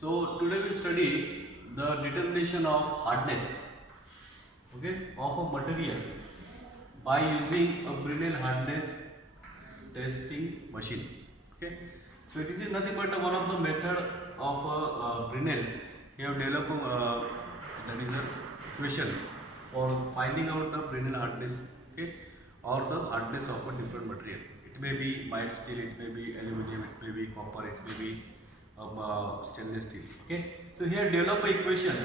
So today we study the determination of hardness, okay, of a material by using a Brinell hardness testing machine. Okay, so it is nothing but one of the method of Brinell's. He have developed that is a equation for finding out the Brinell hardness, okay, or the hardness of a different material. It may be mild steel, it may be aluminum, it may be copper, it may be stainless steel. Okay, so here develop a equation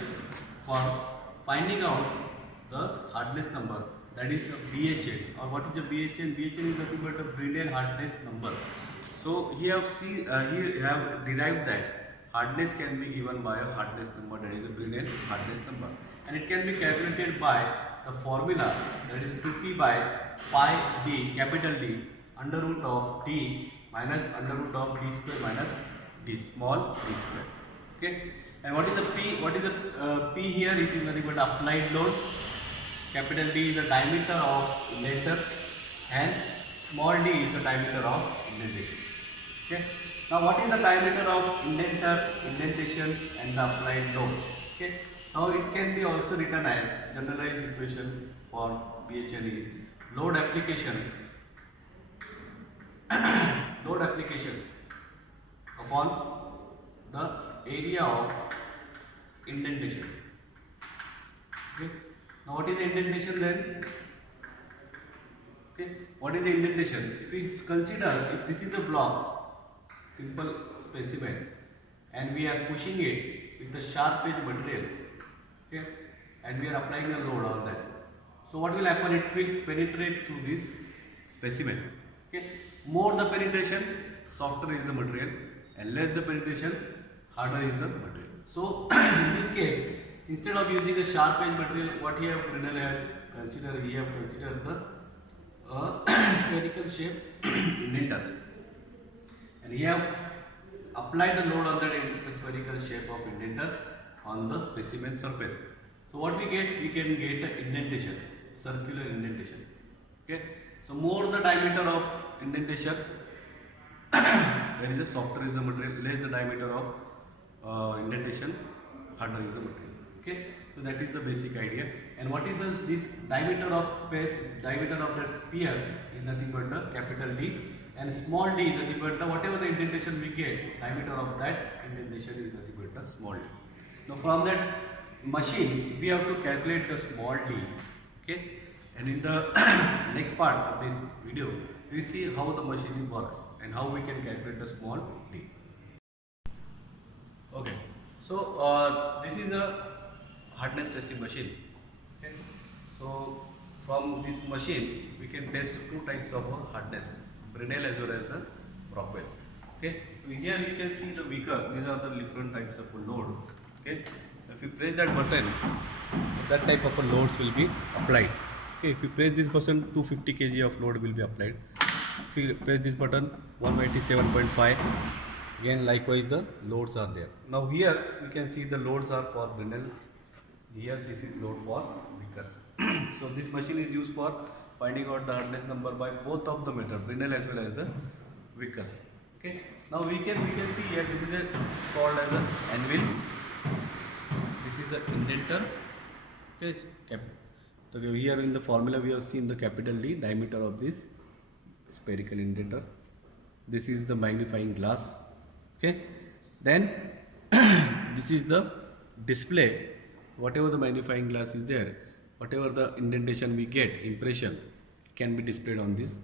for finding out the hardness number, that is BHN. Or what is the BHN? BHN is nothing but a Brinell hardness number. So he have derived that hardness can be given by a hardness number, that is a Brinell hardness number, and it can be calculated by the formula, that is 2p by pi d, capital D, under root of d minus under root of d square minus d small d square. Okay, and what is the p? What is the p here? It is nothing but applied load. Capital D is the diameter of indenter and small d is the diameter of indentation. Okay. Now what is the diameter of indentation and the applied load? Okay. Now it can be also written as generalized equation for BHN is load application upon the area of indentation. Okay. Now what is the indentation then? Okay. What is the indentation? If we consider, if this is a block, simple specimen, and we are pushing it with the sharp edge material, okay, and we are applying a load on that. So what will happen? It will penetrate through this specimen. Okay. More the penetration, softer is the material, and less the penetration, harder is the material. So in this case, instead of using a sharp edge material, what here Brinell have considered? He have considered the spherical shape indenter, and he have applied the load on that spherical shape of indenter on the specimen surface. So what we get? We can get an indentation, circular indentation. Okay. So more the diameter of indentation, that is the softer is the material, less the diameter of indentation, harder is the material. Okay, so that is the basic idea. And what is this diameter of that sphere is nothing but the capital D, and small d is nothing but the whatever the indentation we get, diameter of that indentation is nothing but the small d. Now from that machine we have to calculate the small d. Okay, and in the next part of this video we see how the machine works and how we can calculate the small d. Okay, so this is a hardness testing machine. Okay, so from this machine we can test two types of hardness, Brinell as well as the Rockwell. Okay, so here you can see the Vickers. These are the different types of load. Okay, if you press that button, that type of loads will be applied. Okay, if you press this button, 250 kg of load will be applied. If you press this button, 197.5. Again, likewise the loads are there. Now here you can see the loads are for Brinell. Here this is load for Vickers. So this machine is used for finding out the hardness number by both of the method, Brinell as well as the Vickers. Okay. Now we can see here this is called as an anvil. This is an indenter. Okay. So here in the formula we have seen the capital D, diameter of this spherical indenter. This is the magnifying glass. Okay. Then this is the display. Whatever the magnifying glass is there, whatever the indentation we get, impression, can be displayed on this.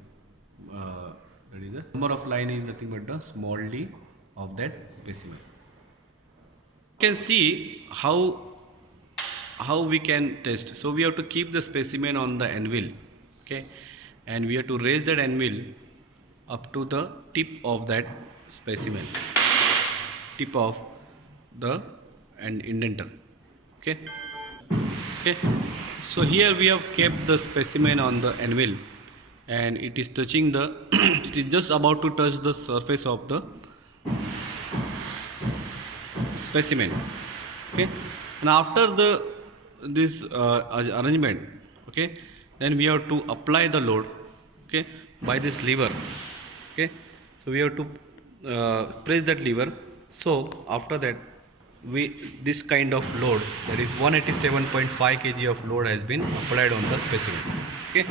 That is the number of line is nothing but the small d of that specimen. You can see how we can test. So we have to keep the specimen on the anvil, okay, and we have to raise that anvil up to the tip of that specimen, tip of the indenter. Okay. So here we have kept the specimen on the anvil, and it is touching the it is just about to touch the surface of the specimen. Okay, and after this arrangement, okay, then we have to apply the load, okay, by this lever. Okay, so we have to press that lever. So after that we this kind of load, that is 187.5 kg of load has been applied on the specimen. Okay,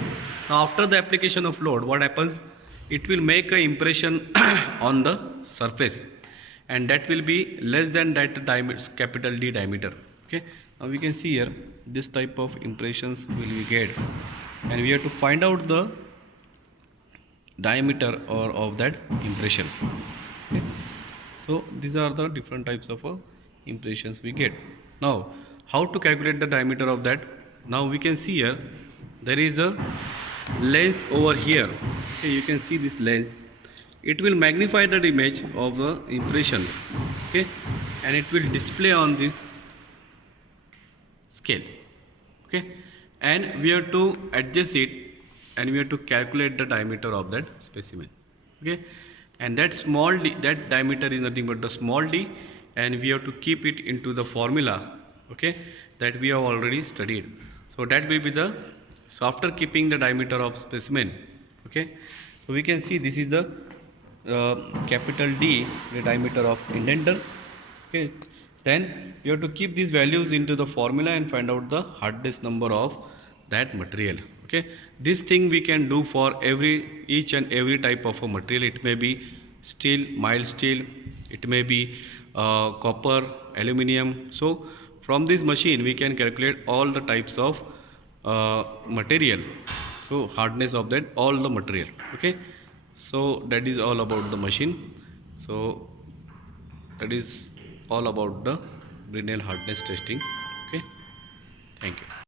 now after the application of load, what happens, it will make a impression on the surface, and that will be less than that diameter, capital D diameter. Okay, now we can see here this type of impressions will be get, and we have to find out the diameter or of that impression. Okay, so these are the different types of impressions we get. Now how to calculate the diameter of that? Now we can see here there is a lens over here. Okay, you can see this lens, it will magnify that image of the impression. Okay, and it will display on this scale. Okay, and we have to adjust it, and we have to calculate the diameter of that specimen. Okay, and that small d, that diameter is nothing but the small d, and we have to keep it into the formula. Okay, that we have already studied. So that will be the, so after keeping the diameter of specimen, okay, so we can see this is the capital D, the diameter of indenter. Okay, then you have to keep these values into the formula and find out the hardness number of that material. Okay, this thing we can do for each and every type of a material. It may be steel, mild steel, it may be copper, aluminium. So from this machine we can calculate all the types of material, so hardness of that all the material. Okay, so that is all about the machine. So that is all about the Brinell hardness testing. Okay, thank you.